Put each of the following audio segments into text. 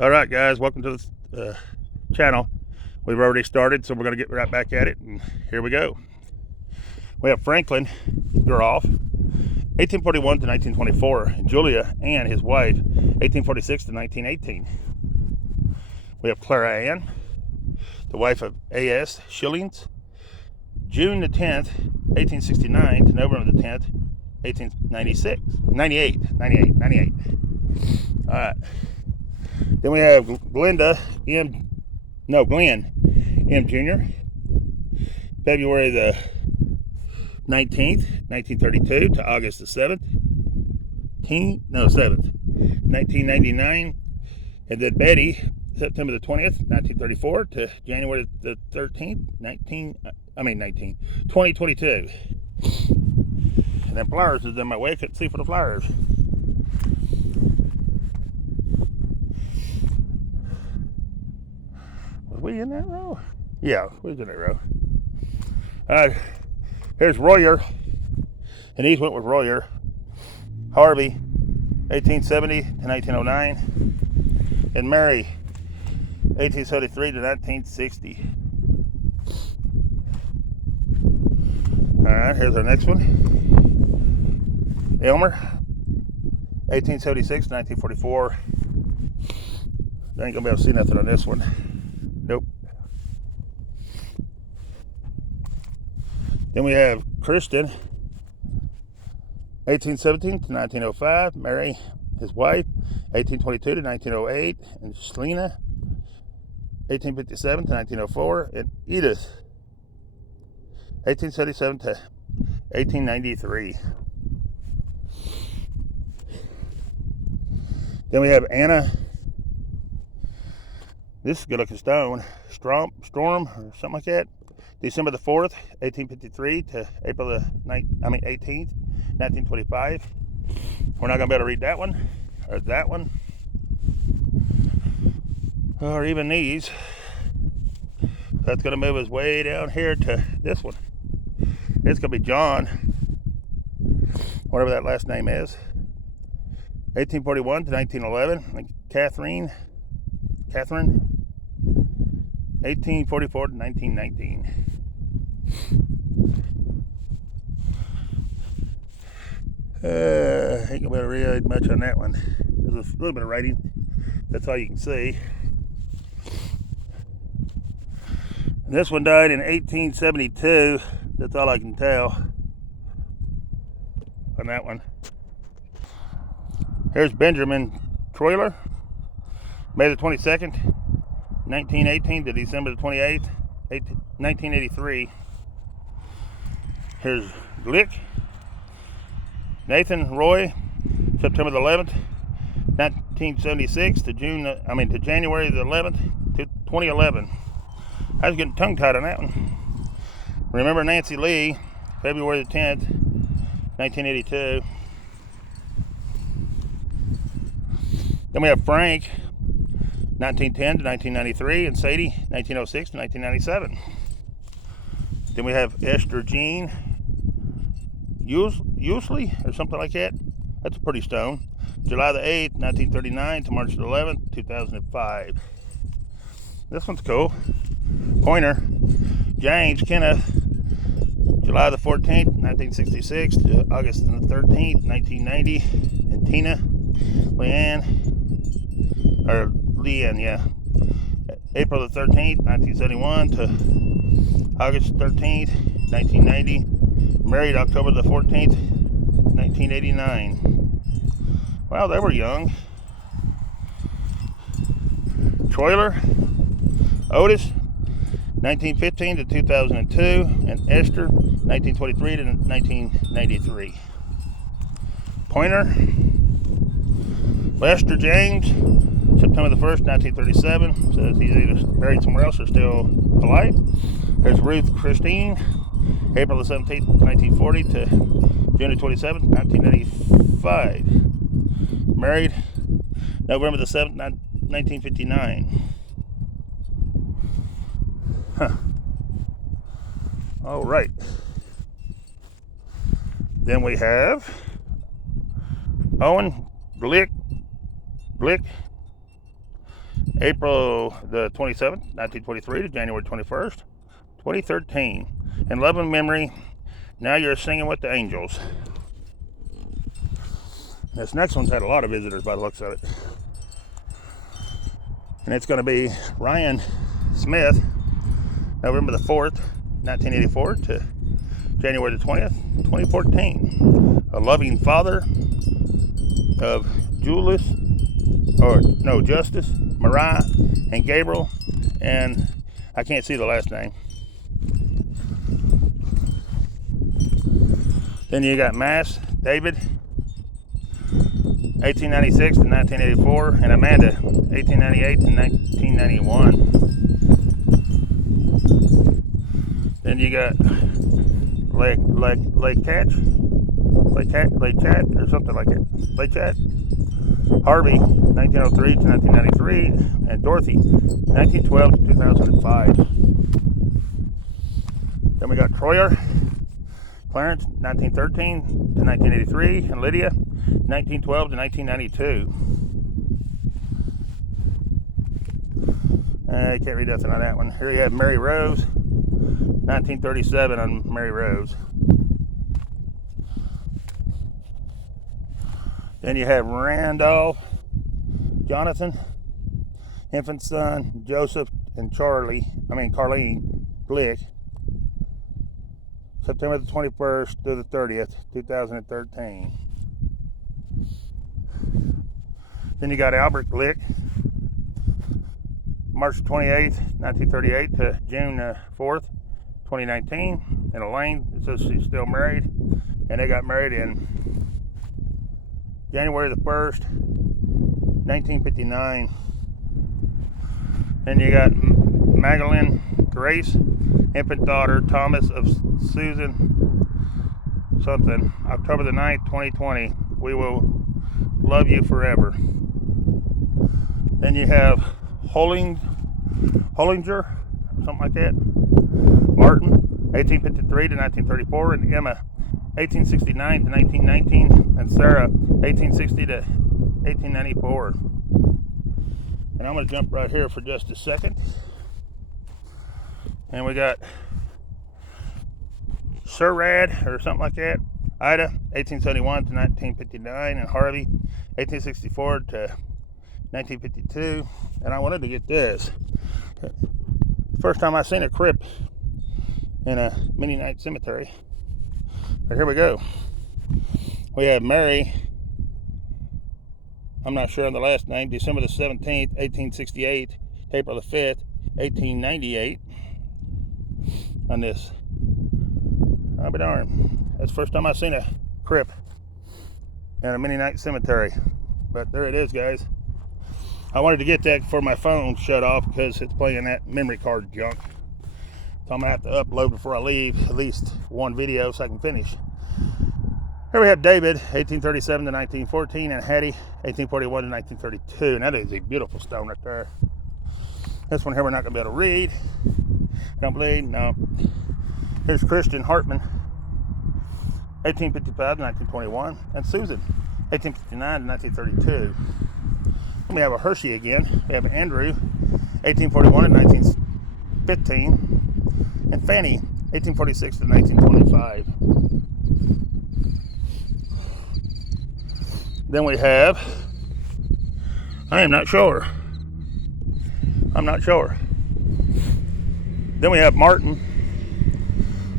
All right, guys, welcome to the channel. We've already started, so we're going to get right back at it, and here we go. We have Franklin Groff, 1841 to 1924, and Julia Ann, his wife, 1846 to 1918. We have Clara Ann, the wife of A.S. Schillings, June the 10th, 1869 to November the 10th, 1898. All right. Then we have Glenn M. Jr., February the 19th, 1932 to August the 7th, 1999. And then Betty, September the 20th, 1934 to January the 13th, 2022. And then flowers is in my way. I couldn't see for the flowers. Was we in that row? Yeah, we was in that row. Here's Royer, and these went with Royer. Harvey, 1870 to 1909, and Mary, 1873 to 1960. All right, here's our next one. Elmer, 1876 to 1944. I ain't gonna be able to see nothing on this one. Nope. Then we have Kristen, 1817 to 1905. Mary, his wife, 1822 to 1908. And Selena, 1857 to 1904. And Edith, 1877 to 1893. Then we have Anna. This is a good looking stone. Storm or something like that. December the 4th, 1853 to April the 18th, 1925. We're not going to be able to read that one, or that one, or even these. That's going to move us way down here to this one. It's going to be John, whatever that last name is. 1841 to 1911. And Catherine, 1844 to 1919. Ain't gonna be able to read much on that one. There's a little bit of writing. That's all you can see. And this one died in 1872. That's all I can tell on that one. Here's Benjamin Troiler, May the 22nd, 1918 to December the 28th, 1983. Here's Glick, Nathan Roy, September the 11th, 1976 to January the 11th, 2011. I was getting tongue-tied on that one. Remember Nancy Lee, February the 10th, 1982. Then we have Frank, 1910 to 1993, and Sadie, 1906 to 1997. Then we have Esther Jean Usley, or something like that. That's a pretty stone. July the 8th, 1939 to March the 11th, 2005. This one's cool. Pointer, James Kenneth, July the 14th, 1966 to August the 13th, 1990. And Tina Leanne, April the 13th, 1971 to August 13th, 1990. Married October the 14th, 1989. Well, they were young. Troiler, Otis, 1915 to 2002, and Esther, 1923 to 1993. Pointer, Lester James, September the 1st, 1937. Says he's either buried somewhere else or still alive. There's Ruth Christine, April the 17th, 1940 to June the 27th, 1985. Married November the 7th, 1959. Huh. All right. Then we have Owen Glick, April the 27th, 1923 to January 21st, 2013. In loving memory, Now You're Singing with the Angels. This next one's had a lot of visitors by the looks of it. And it's going to be Ryan Smith, November the 4th, 1984 to January the 20th, 2014. A loving father of Justice, Mariah, and Gabriel, and I can't see the last name. Then you got Mass, David, 1896 to 1984, and Amanda, 1898 to 1991. Then you got Lake Chat, or something like it. Lake Chat. Harvey, 1903 to 1993, and Dorothy, 1912 to 2005. Then we got Troyer, Clarence, 1913 to 1983, and Lydia, 1912 to 1992. I can't read nothing on that one. Here you have Mary Rose, 1937 on Mary Rose. Then you have Randolph, Jonathan, infant son, Joseph, and Carlene Glick, September the 21st to the 30th, 2013. Then you got Albert Glick, March 28th, 1938 to June 4th, 2019. And Elaine, it says she's still married, and they got married in January the 1st, 1959. Then you got Magdalene Grace, infant daughter, Thomas of Susan something, October the 9th, 2020. We will love you forever. Then you have Hollinger, something like that. Martin, 1853 to 1934, and Emma, 1869 to 1919, and Sarah, 1860 to 1894. And I'm going to jump right here for just a second. And we got Surrad, or something like that. Ida, 1871 to 1959, and Harvey, 1864 to 1952. And I wanted to get this. First time I seen a crypt in a Mennonite cemetery. But here we go. We have Mary, I'm not sure on the last name, December the 17th, 1868, April the 5th, 1898 on this. I'll be darned. That's the first time I've seen a crypt in a Mennonite cemetery. But there it is, guys. I wanted to get that before my phone shut off because it's playing that memory card junk. So I'm going to have to upload before I leave at least one video so I can finish. Here we have David, 1837 to 1914, and Hattie, 1841 to 1932. And that is a beautiful stone right there. This one here we're not going to be able to read. Don't believe, no. Here's Christian Hartman, 1855 to 1921, and Susan, 1859 to 1932. Then we have a Hershey again. We have Andrew, 1841 to 1915, and Fanny, 1846 to 1925. Then we have, I'm not sure. Then we have Martin,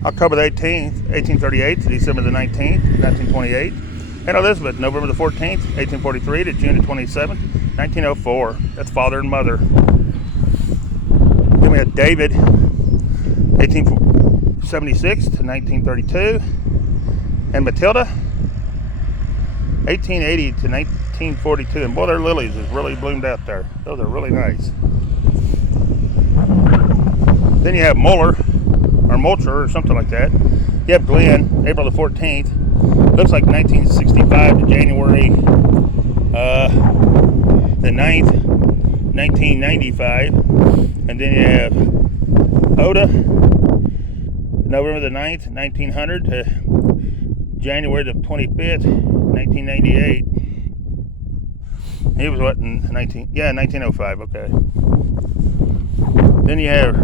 October the 18th, 1838 to December the 19th, 1928. And Elizabeth, November the 14th, 1843 to June the 27th, 1904. That's father and mother. Then we have David, 1876 to 1932. And Matilda, 1880 to 1942. And boy, their lilies is really bloomed out there. Those are really nice. Then you have Mulcher or something like that. You have Glenn, April the 14th. Looks like 1965 to January the 9th, 1995. And then you have Oda, November the 9th, 1900 to January the 25th, 1998. He was what, in 1905, okay. Then you have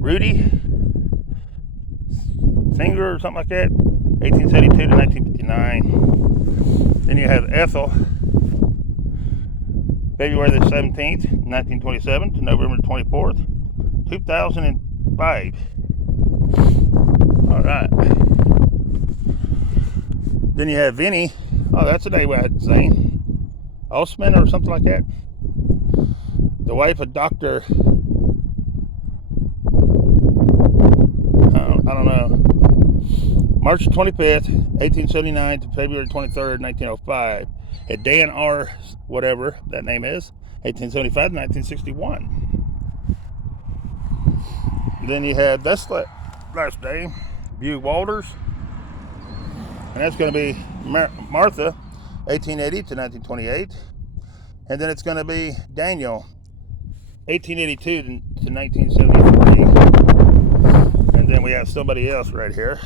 Rudy Singer or something like that, 1872 to 1959. Then you have Ethel, February the 17th, 1927 to November 24th, 2005. All right. Then you have Vinny. Oh, that's the name I had seen. Osman or something like that. The wife of Dr. I don't know. March 25th, 1879 to February 23rd, 1905. At Dan R. whatever that name is, 1875 to 1961. Then you have, that's the last name, View Walters. And that's going to be Martha, 1880 to 1928. And then it's going to be Daniel, 1882 to 1973. And then we have somebody else right here,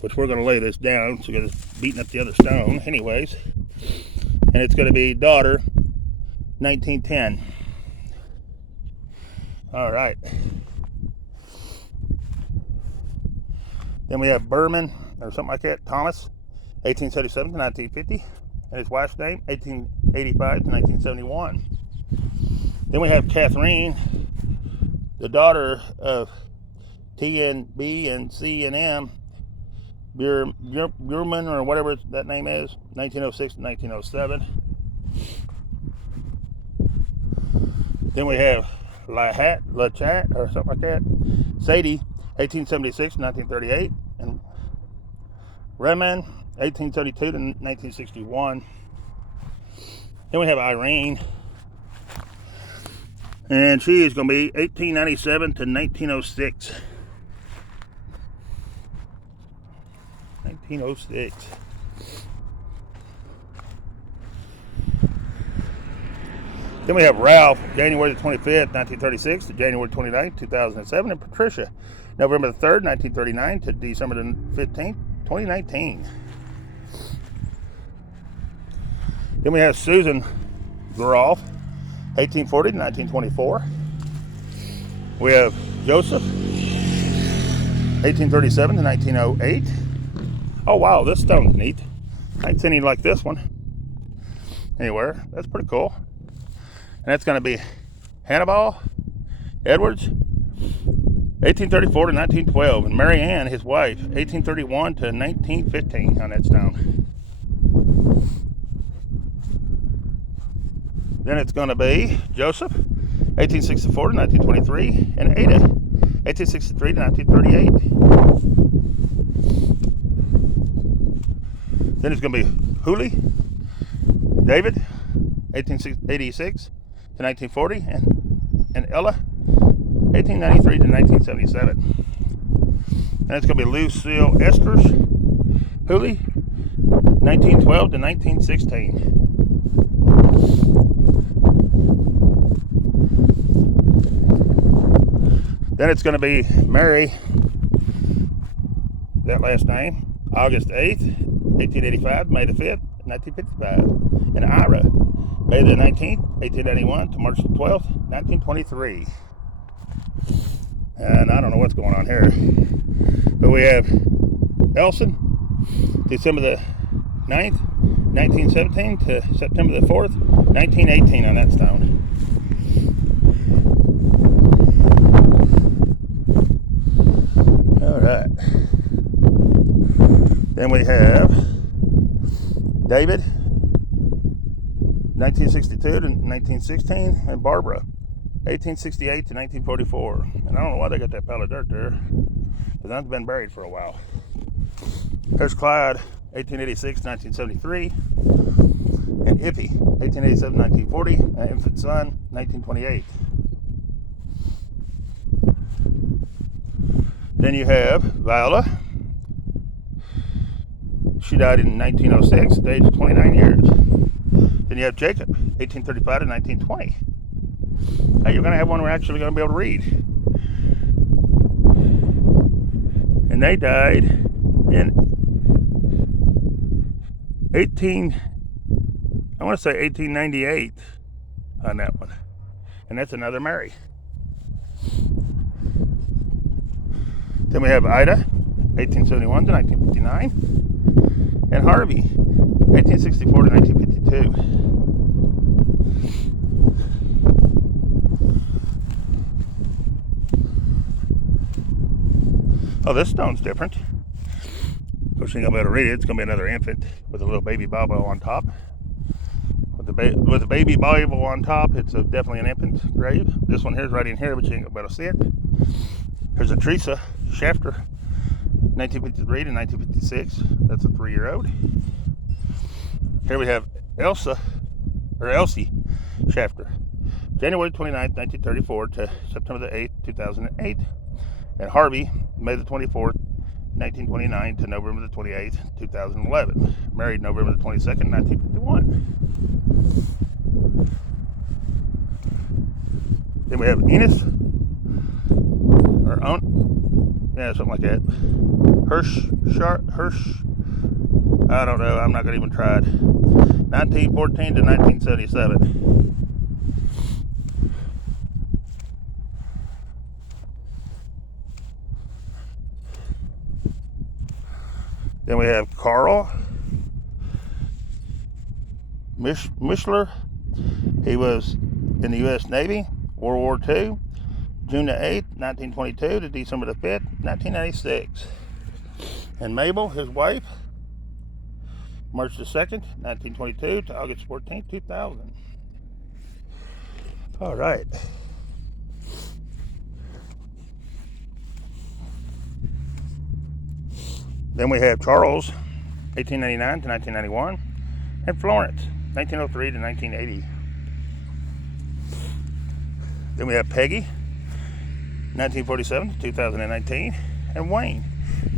which we're going to lay this down, so we're just beating up the other stone anyways. And it's going to be daughter, 1910. All right. Then we have Berman, or something like that, Thomas, 1877 to 1950. And his wife's name, 1885 to 1971. Then we have Catherine, the daughter of T and B and C and M, Burman or whatever that name is, 1906 to 1907. Then we have Lachat or something like that, Sadie, 1876 to 1938, and Reman, 1872 to 1961. Then we have Irene, and she is going to be 1897 to 1906. 1906. Then we have Ralph, January the 25th, 1936 to January 29th, 2007, and Patricia, November the 3rd, 1939 to December the 15th, 2019. Then we have Susan Groff, 1840 to 1924. We have Joseph, 1837 to 1908. Oh wow, this stone's neat. I ain't seen anything like this one anywhere. That's pretty cool. And that's going to be Hannibal Edwards, 1834 to 1912, and Mary Ann, his wife, 1831 to 1915 on that stone. Then it's going to be Joseph, 1864 to 1923, and Ada, 1863 to 1938. Then it's going to be Hooley, David, 1886 to 1940, and Ella, 1893 to 1977. And it's going to be Lucille Esters, Hooley, 1912 to 1916. Then it's going to be Mary, that last name, August 8th, 1885, May the 5th, 1955. And Ira, May the 19th, 1891 to March the 12th, 1923. And I don't know what's going on here. But we have Elson, December the 9th, 1917 to September the 4th, 1918 on that stone. All right. Then we have David, 1962 to 1916, and Barbara, 1868 to 1944. And I don't know why they got that pile of dirt there, because that's been buried for a while. There's Clyde, 1886 to 1973, and Ippy, 1887 to 1940, and infant son, 1928. Then you have Viola. She died in 1906, at the age of 29 years. Then you have Jacob, 1835 to 1920. Hey, you're going to have one we're actually going to be able to read. And they died in I want to say 1898 on that one. And that's another Mary. Then we have Ida, 1871 to 1959. And Harvey, 1864 to 1952. Oh, this stone's different. Of course, you ain't gonna be able to read it. It's gonna be another infant with a little baby Bible on top. With the baby Bible on top, it's definitely an infant grave. This one here is right in here, but you ain't gonna be able to see it. Here's a Teresa Shafter, 1953 to 1956. That's a 3-year-old. Here we have Elsie Shafter, January 29th, 1934 to September the 8th, 2008. And Harvey, May the 24th, 1929 to November the 28th, 2011. Married November the 22nd, 1951. Then we have Enos, or something like that. Hirsch, I don't know, I'm not going to even try it. 1914 to 1977. Then we have Carl Mischler. He was in the U.S. Navy, World War II, June the 8th, 1922 to December the 5th, 1996. And Mabel, his wife, March the 2nd, 1922 to August 14th, 2000. All right. Then we have Charles, 1899 to 1991, and Florence, 1903 to 1980. Then we have Peggy, 1947 to 2019, and Wayne,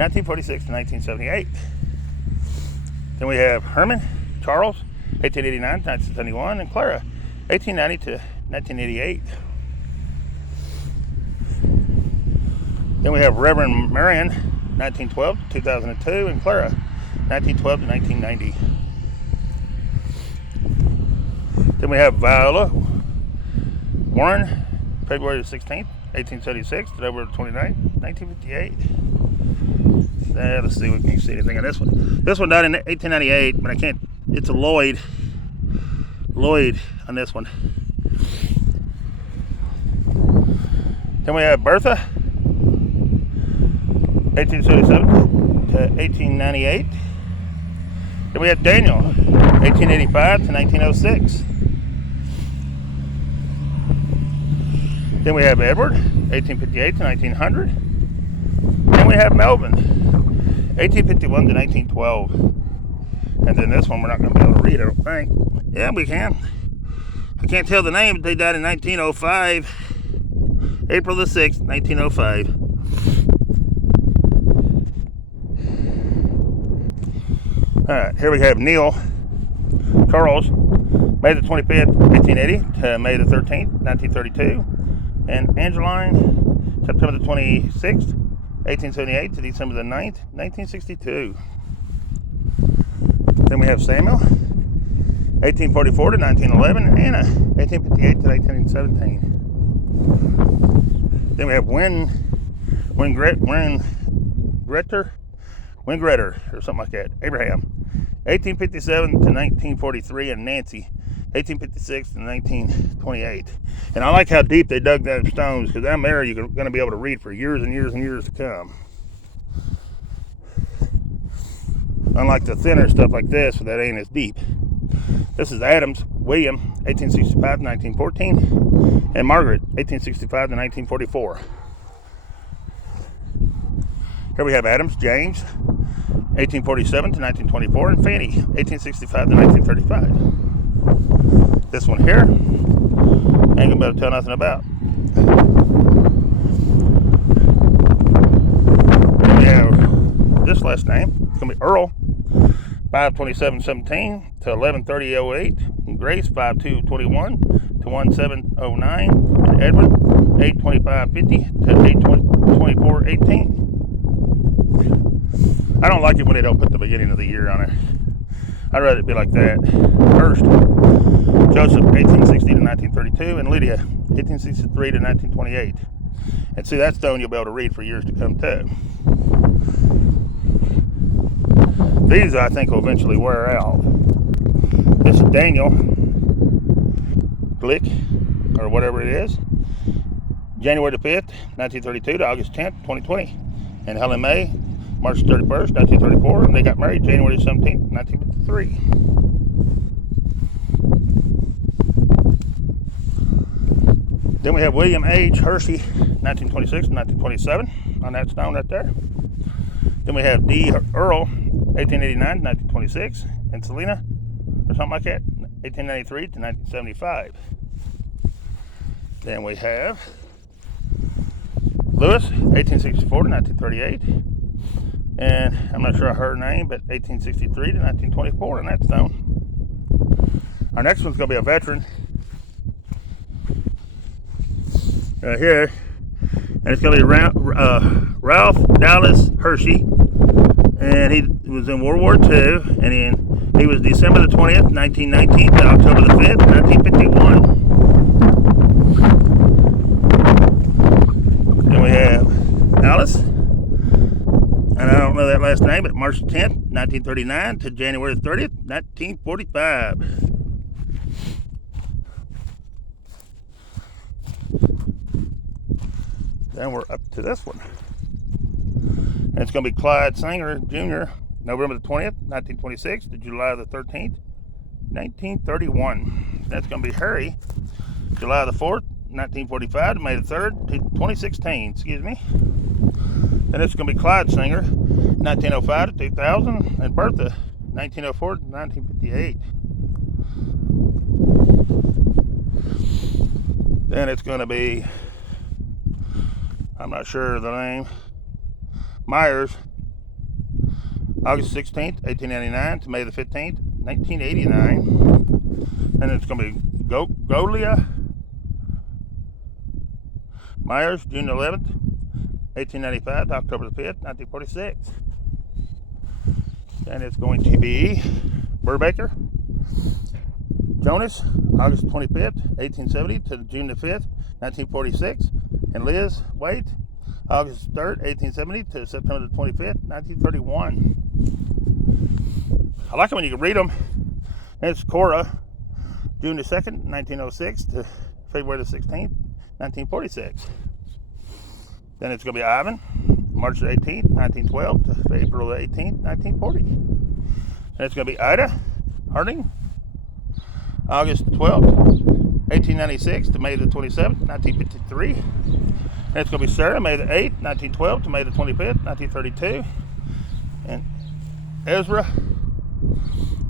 1946 to 1978. Then we have Herman Charles, 1889 to 1971, and Clara, 1890 to 1988. Then we have Reverend Marion, 1912 to 2002, and Clara, 1912 to 1990. Then we have Viola Warren, February 16th, 1876 to November 29th, 1958. Let's see if we can see anything on this one. This one died in 1898, but I can't. It's a Lloyd on this one. Then we have Bertha, 1877 to 1898. Then we have Daniel, 1885 to 1906. Then we have Edward, 1858 to 1900. Then we have Melvin, 1851 to 1912. And then this one we're not going to be able to read, I don't think. Yeah, we can. I can't tell the name, but they died in 1905. April the 6th, 1905. Alright, here we have Neil Charles, May the 25th, 1880 to May the 13th, 1932. And Angeline, September the 26th, 1878 to December the 9th, 1962. Then we have Samuel, 1844 to 1911, and Anna, 1858 to 1917. Then we have Wingretter, or something like that. Abraham, 1857 to 1943, and Nancy, 1856 to 1928. And I like how deep they dug those stones, because down there you're going to be able to read for years and years and years to come. Unlike the thinner stuff like this, that ain't as deep. This is Adams William, 1865 to 1914, and Margaret, 1865 to 1944. Here we have Adams James, 1847 to 1924, and Fanny, 1865 to 1935. This one here, ain't gonna be able to tell nothing about. Then we have this last name. It's gonna be Earl, 5/27/17 to 11/30/08, and Grace, 5/2/21 to 17/09, and Edwin, 8/25/50 to 8/24/18. I don't like it when they don't put the beginning of the year on it. I'd rather it be like that. Hurst, Joseph, 1860 to 1932, and Lydia, 1863 to 1928. And see, that stone you'll be able to read for years to come too. These I think will eventually wear out. This is Daniel Glick, or whatever it is, January the 5th, 1932 to August 10th, 2020. And Helen May, March 31st, 1934, and they got married January 17th, 1953. Then we have William H. Hershey, 1926 and 1927, on that stone right there. Then we have D. Earl, 1889 to 1926, and Selena, or something like that, 1893 to 1975. Then we have Lewis, 1864 to 1938, and I'm not sure her name, but 1863 to 1924 on that stone. Our next one's going to be a veteran right here, and it's going to be Ralph Dallas Hershey, and he was in World War II, and he was December the 20th, 1919 to October the 5th, 1951. Then we have Alice, and I don't know that last name, but March 10th, 1939 to January 30th, 1945. Then we're up to this one. And it's going to be Clyde Sanger Jr., November the 20th, 1926 to July the 13th, 1931. That's going to be Harry, July the 4th, 1945 to May the 3rd, 2016, excuse me. Then it's going to be Clyde Singer, 1905 to 2000, and Bertha, 1904 to 1958. Then it's going to be, I'm not sure of the name, Myers, August 16th, 1899 to May the 15th, 1989. And it's going to be Golia Myers, June 11th, 1895 to October the 5th, 1946. And it's going to be Burbaker Jonas, August 25th, 1870 to June the 5th, 1946. And Liz Waite, August 3rd, 1870 to September the 25th, 1931. I like it when you can read them. And it's Cora, June the 2nd, 1906 to February the 16th, 1946. Then it's going to be Ivan, March the 18th, 1912 to April the 18th, 1940. Then it's going to be Ida Harding, August 12th, 1896 to May the 27th, 1953. And it's going to be Sarah, May the 8th, 1912 to May the 25th, 1932. And Ezra,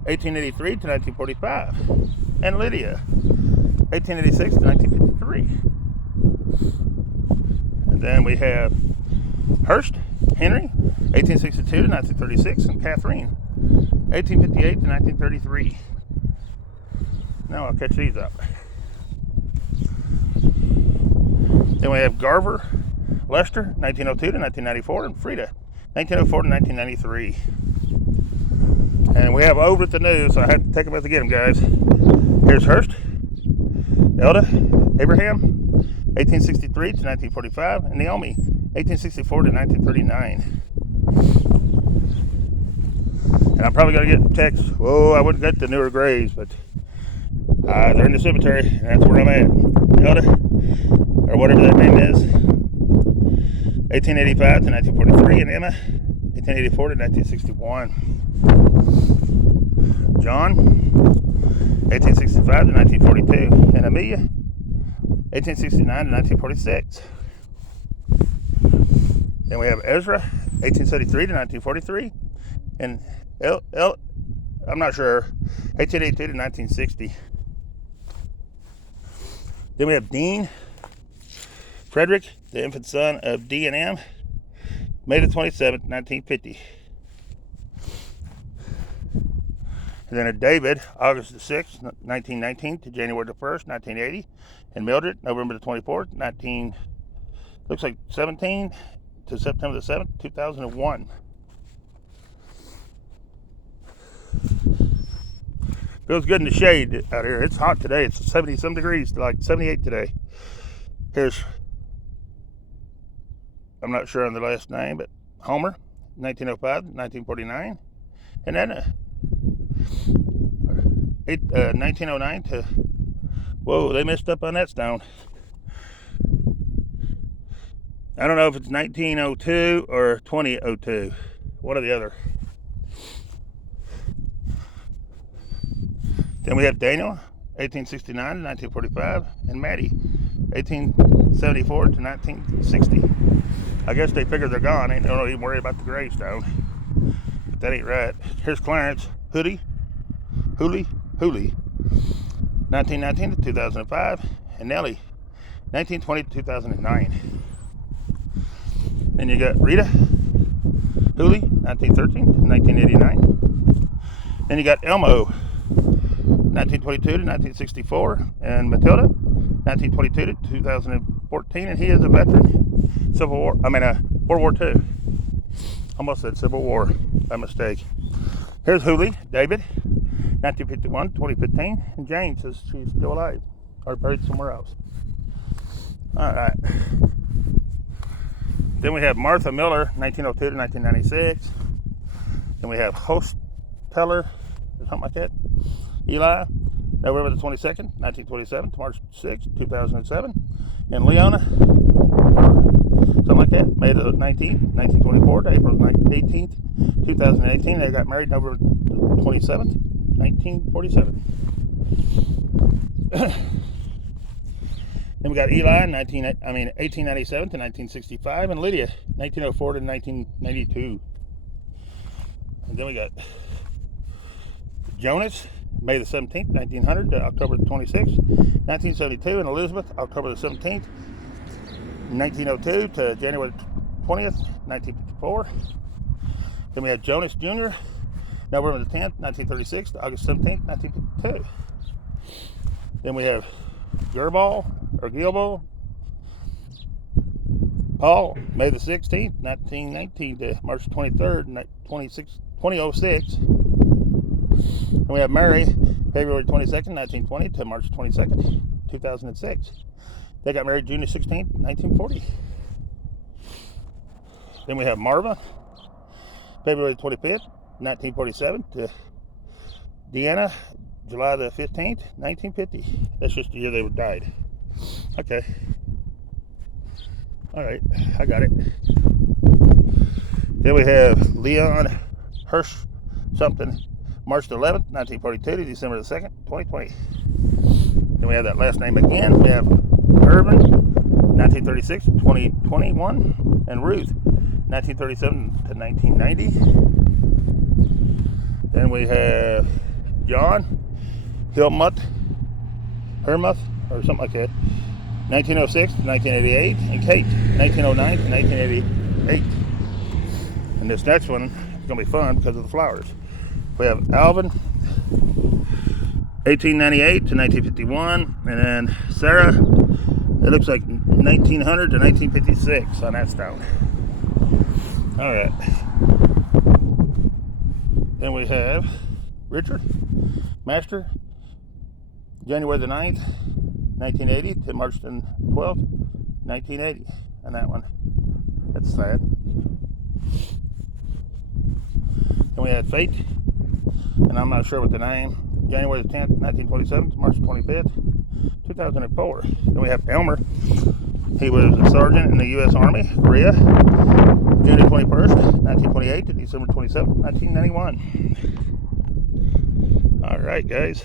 1883 to 1945. And Lydia, 1886 to 1953. And then we have Hurst Henry, 1862 to 1936, and Catherine, 1858 to 1933. Now I'll catch these up. Then we have Garver Lester, 1902 to 1994, and Frida, 1904 to 1993. And we have over at the news, so I had to take them out to get them, guys. Here's Hurst, Elda Abraham, 1863 to 1945, and Naomi, 1864 to 1939. And I'm probably going to get texts, whoa, I wouldn't get the newer graves, but they're in the cemetery, and that's where I'm at. Elda, or whatever that name is, 1885 to 1943, and Emma, 1884 to 1961. John, 1865 to 1942, and Amelia, 1869 to 1946. Then we have Ezra, 1873 to 1943, and I'm not sure, 1882 to 1960. Then we have Dean Frederick, the infant son of D and M, May the 27th, 1950. And then a David, August the 6th, 1919 to January the 1st, 1980. And Mildred, November the 24th, 17 to September the 7th, 2001. Feels good in the shade out here. It's hot today. It's 70 some degrees, like 78 today. Here's, I'm not sure on the last name, but Homer, 1905, 1949. And then 1909 to, whoa, they messed up on that stone. I don't know if it's 1902 or 2002, one or the other. Then we have Daniel, 1869 to 1945, and Maddie, 1874 to 1960. I guess they figure they're gone. Ain't don't even worry about the gravestone. But that ain't right. Here's Clarence, Hooley, 1919 to 2005, and Nellie, 1920 to 2009. Then you got Rita, Hooley, 1913 to 1989. Then you got Elmo, 1922 to 1964, and Matilda, 1922 to 2014, and he is a veteran. World War II. Almost said Civil War by mistake. Here's Hooley, David, 1951 to 2015, and Jane says she's still alive, or buried somewhere else. All right. Then we have Martha Miller, 1902 to 1996. Then we have Hosteller, or something like that. Eli, November the 22nd, 1927 to March 6th, 2007. And Leona, something like that, May the 19th, 1924 to April 18th, 2018. They got married November 27th, 1947. Then we got Eli, 1897 to 1965, and Lydia, 1904 to 1992. And then we got Jonas, May the 17th, 1900 to October the 26th, 1972, and Elizabeth, October the 17th, 1902 to January 20th, 1954. Then we had Jonas Jr., November the 10th, 1936 to August 17th, 1952. Then we have Gilbo, Paul, May the 16th, 1919 to March 23rd, 2006. And we have Mary, February 22nd, 1920 to March 22nd, 2006. They got married June 16th, 1940. Then we have Marva, February 25th, 1947 to Deanna, July the 15th, 1950. That's just the year they died. Okay. All right, I got it. Then we have Leon Hirsch something, March the 11th, 1942 to December the 2nd, 2020. Then we have that last name again. We have Irvin, 1936 to 2021, and Ruth, 1937 to 1990. Then we have John Hermuth, or something like that, 1906 to 1988, and Kate, 1909 to 1988. And this next one is going to be fun because of the flowers. We have Alvin, 1898 to 1951, and then Sarah, it looks like 1900 to 1956 on that stone. All right. Then we have Richard Master, January the 9th, 1980 to March the 12th, 1980 on that one. That's sad. Then we had Fate, and I'm not sure what the name, January the 10th, 1927 to March 25th, 2004. Then we have Elmer. He was a sergeant in the U.S. Army, Korea, June 21st, 1928 to December 27th, 1991. All right, guys.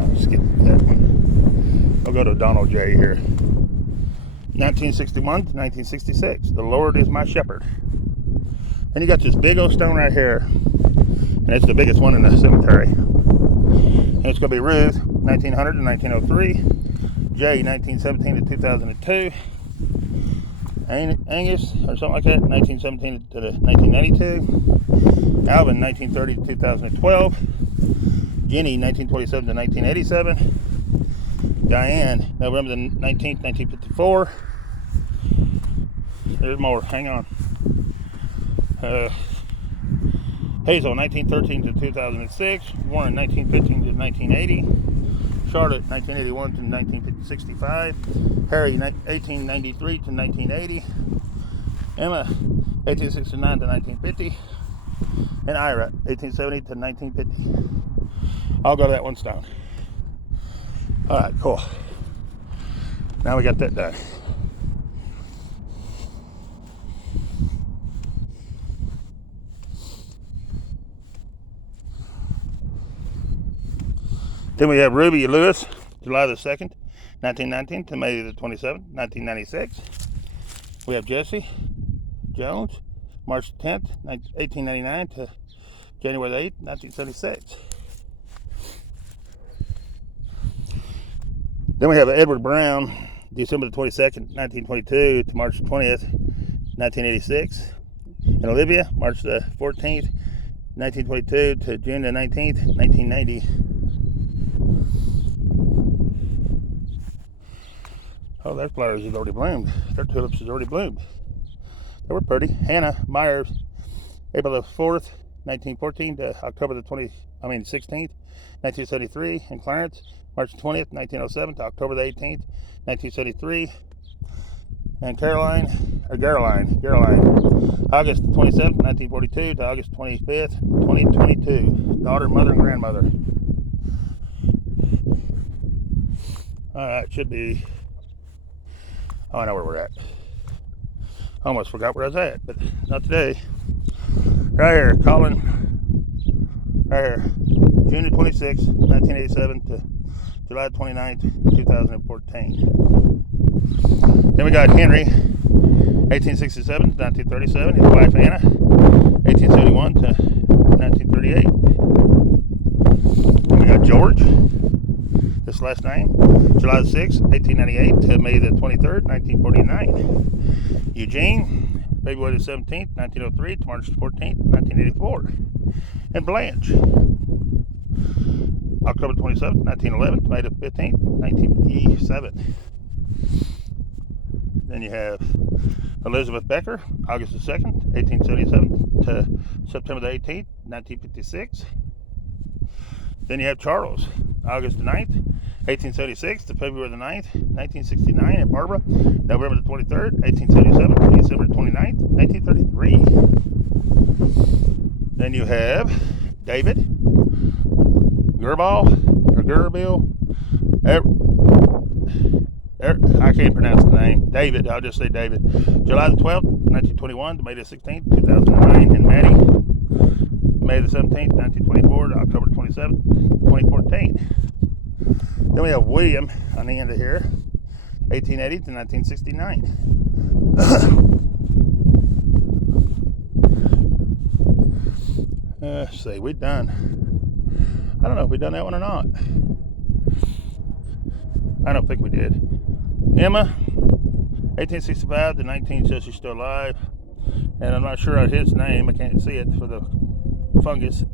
I'll skip that one. I'll go to Donald J. here. 1961 to 1966. The Lord is my shepherd. And you got this big old stone right here. And it's the biggest one in the cemetery. And it's going to be Ruth, 1900 to 1903. Jay, 1917 to 2002. Angus, or something like that, 1917 to 1992. Alvin, 1930 to 2012. Jenny, 1927 to 1987. Diane, November the 19th, 1954. There's more. Hang on. Hazel, 1913 to 2006. Warren, 1915 to 1980. Charlotte, 1981 to 1965. Harry, 1893 to 1980. Emma, 1869 to 1950. And Ira, 1870 to 1950. I'll go to that one stone. All right, cool. Now we got that done. Then we have Ruby Lewis, July the 2nd, 1919 to May the 27th, 1996. We have Jesse Jones, March 10th, 1899 to January the 8th, 1976. Then we have Edward Brown, December the 22nd, 1922 to March 20th, 1986. And Olivia, March the 14th, 1922 to June the 19th, 1990. Oh, their flowers has already bloomed. Their tulips has already bloomed. They were pretty. Hannah Myers, April the 4th, 1914 to October the 16th, 1973. And Clarence, March 20th, 1907 to October the 18th, 1973. And Caroline, August 27th, 1942 to August 25th, 2022. Daughter, mother, and grandmother. All right, should be. Oh, I know where we're at. I almost forgot where I was at, but not today. Right here, Colin. Right here, June 26, 1987 to July 29th, 2014. Then we got Henry, 1867 to 1937. His wife Anna, 1871 to 1938. Then we got George. This last name, July 6, 1898 to May the 23rd, 1949. Eugene, February the 17th, 1903 to March 14th, 1984. And Blanche, October 27th, 1911 to May the 15th, 1957. Then you have Elizabeth Becker, August the 2nd, 1877 to September the 18th, 1956. Then you have Charles, August the 9th, 1876 to February the 9th, 1969. And Barbara, November the 23rd, 1877 to December the 29th, 1933. Then you have David Gerbil. I can't pronounce the name. David, I'll just say David. July the 12th, 1921 to May the 16th, 2009. And Maddie, May the 17th, 1924 to October 27th, 2014. Then we have William on the end of here, 1880 to 1969. Let's see, we done. I don't know if we done that one or not. I don't think we did. Emma, 1865 to 19, says she's still alive. And I'm not sure of his name. I can't see it for the fungus.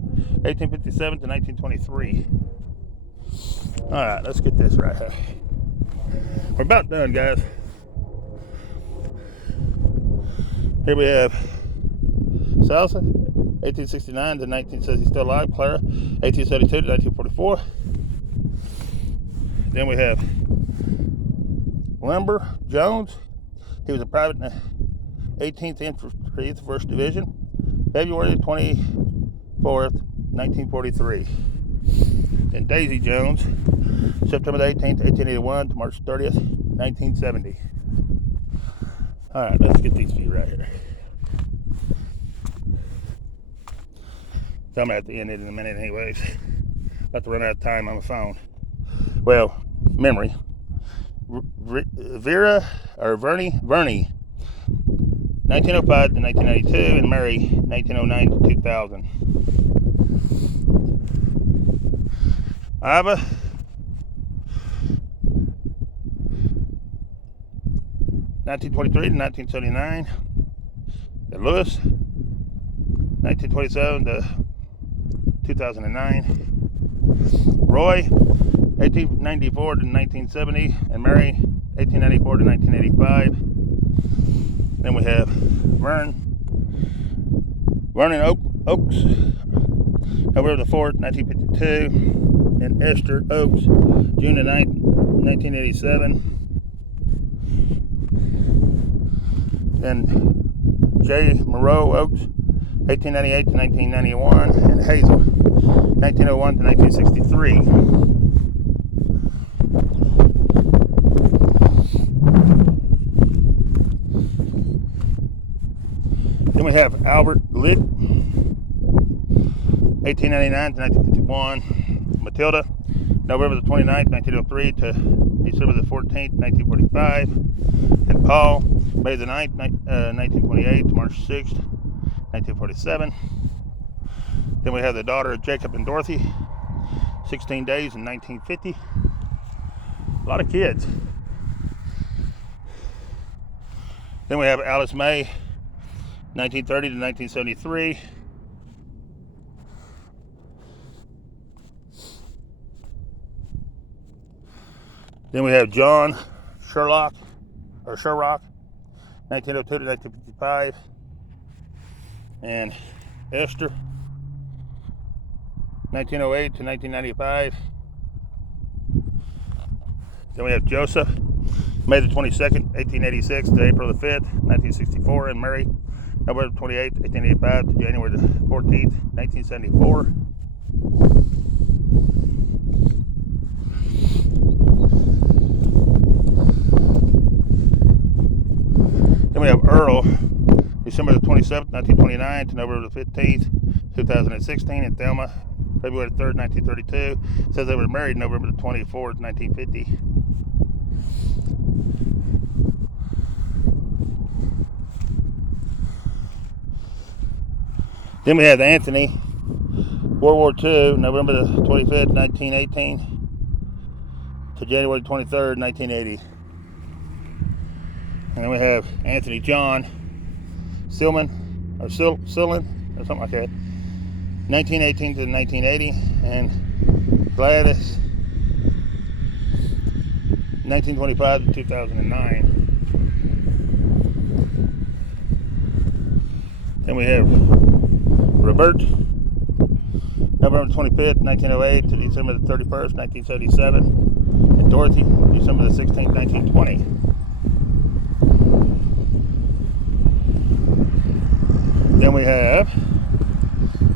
1857 to 1923. All right, let's get this right here. We're about done, guys. Here we have Salsa, 1869 to 19, says he's still alive. Clara, 1872 to 1944. Then we have Limber Jones. He was a private in the 18th Infantry, the 1st Division, February 24th, 1943. And Daisy Jones, September the 18th, 1881 to March 30th, 1970. All right, let's get these feet right here. So I'm going to have to end it in a minute anyways. About to run out of time on the phone. Well, memory. Vernie, 1905 to 1992, and Mary, 1909 to 2000. Iva, 1923 to 1979. And Lewis, 1927 to 2009. Roy, 1894 to 1970, and Mary, 1894 to 1985. Then we have Vernon Oaks, November the 4th, 1952. And Esther Oaks, June the 9th, 1987. Then J. Moreau Oaks, 1898 to 1991. And Hazel, 1901 to 1963. Then we have Albert Litt, 1899 to 1951. Matilda, November the 29th, 1903 to December the 14th, 1945. And Paul, May the 9th, 1928 to March 6th, 1947. Then we have the daughter of Jacob and Dorothy, 16 days in 1950. A lot of kids. Then we have Alice May, 1930 to 1973. Then we have John Sherlock, 1902 to 1955. And Esther, 1908 to 1995. Then we have Joseph, May the 22nd, 1886 to April the 5th, 1964. And Mary, November 28th, 1885 to January the 14th, 1974. Then we have Earl, December the 27th, 1929 to November the 15th, 2016. And Thelma, February 3rd, 1932. It says they were married November the 24th, 1950. Then we have Anthony, World War II, November the 25th, 1918 to January 23rd, 1980. And then we have Anthony John Silman, or Sillen, or something like that, 1918 to 1980. And Gladys, 1925 to 2009. Then we have Robert, November 25th, 1908 to December the 31st, 1977. And Dorothy, December the 16th, 1920. Then we have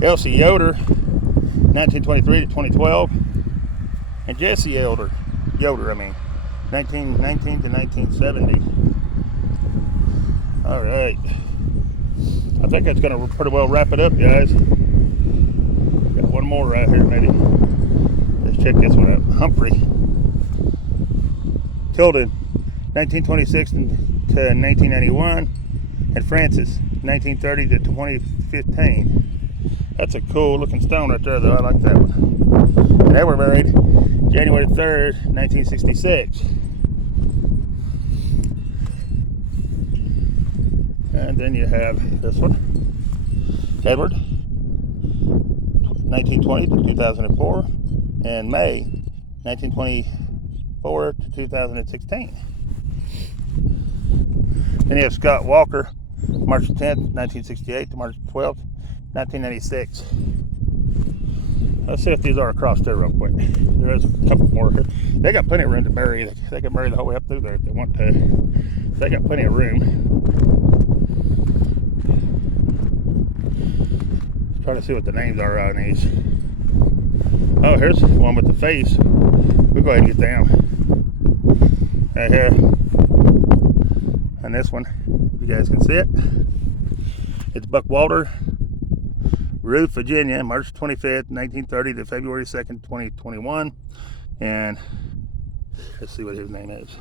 Elsie Yoder, 1923 to 2012. And Jesse Yoder, 1919 to 1970. All right. I think that's going to pretty well wrap it up, guys. Got one more right here, maybe. Let's check this one out. Humphrey, Tilden, 1926 to 1991. And Francis, 1930 to 2015. That's a cool looking stone right there, though. I like that one. And they were married January 3rd, 1966. And then you have this one, Edward, 1920 to 2004, and May, 1924 to 2016. Then you have Scott Walker, March 10th, 1968 to March 12th, 1996. Let's see if these are across there real quick. There is a couple more here. They got plenty of room to bury. They can bury the whole way up through there if they want to. They got plenty of room. Trying to see what the names are on these. Oh, here's one with the face. We'll go ahead and get down. Right here. And this one, you guys can see it. It's Buck Walter, Ruth, Virginia, March 25th, 1930 to February 2nd, 2021. And let's see what his name is.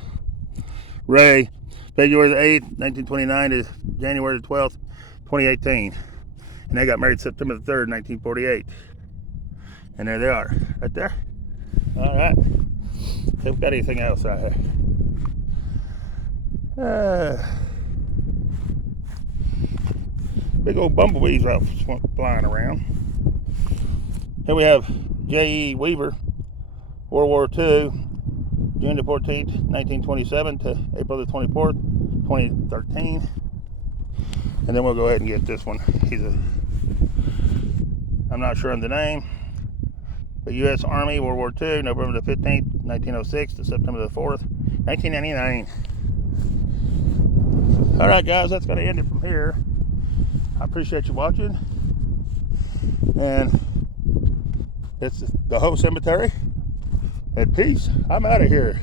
Ray, February the 8th, 1929 to January the 12th, 2018. And they got married September the 3rd, 1948. And there they are, right there. All right. See if we've got anything else out here. Big old bumblebees out flying around. Here we have J.E. Weaver, World War II, June the 14th, 1927 to April the 24th, 2013. And then we'll go ahead and get this one. I'm not sure on the name, but U.S. Army, World War II, November the 15th, 1906 to September the 4th, 1999. All right, guys, that's going to end it from here. I appreciate you watching. And it's the whole cemetery. And peace. I'm out of here.